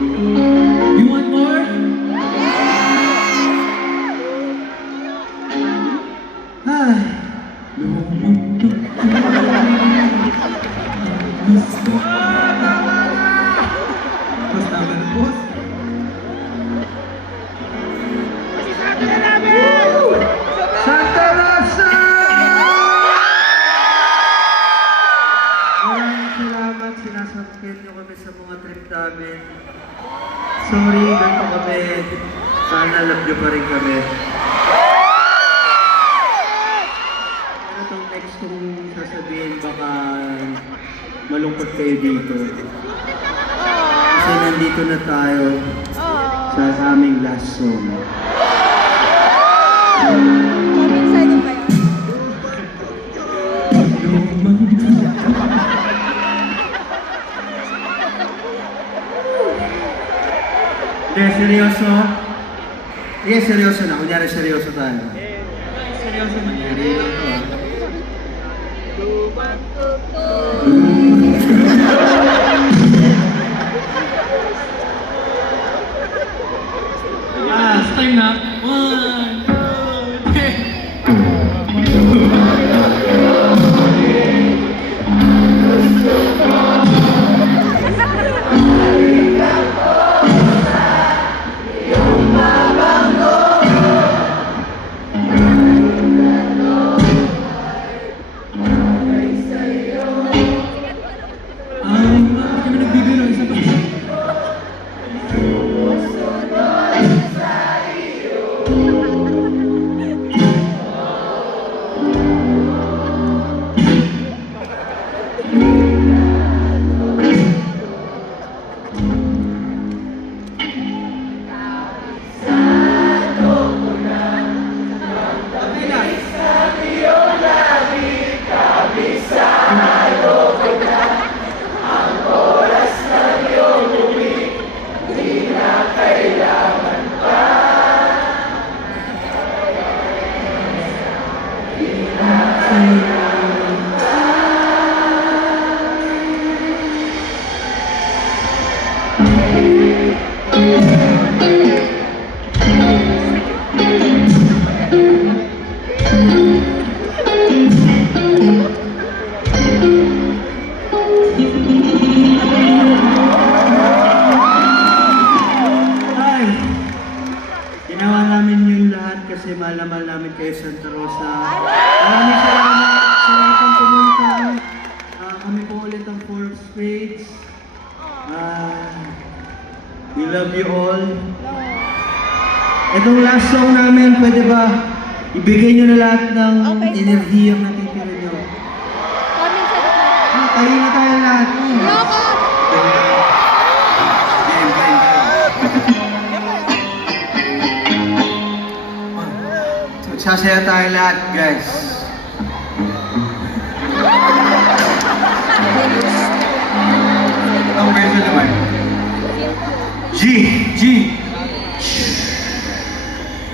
You want more? Ay, lumang gusto. Boss naman, boss. Santa Rosa! Maraming salamat, sinasakyan niyo kami sa mga trip namin. Sorry, ganito kami. Sana love niyo pa rin kami. Pero itong next kong sasabihin, baka malungkot kayo dito. Kasi nandito na tayo sa aming last song. Excited ba yan? Hindi, seryoso. Sige, seryoso na. Kunyari, seryoso tayo. Seryoso na. Kunyari lang to, Last time na. 1, 2, 3. Ay, kami nagbibiro. Isa pa. Ay! Ginawa namin yung lahat kasi mahal na mahal namin kayo, Santa Rosa. Maraming salamat sa lahat ng pumunta. Kami po ulit ang Fourth Spades. We love you all. Itong last song namin, pwede ba ibigay nyo na lahat ng Okay. enerhiyang natitira nyo? Comment sa likod. Tayo na tayo lahat. Yoko! Sasaya tayo lahat, guys.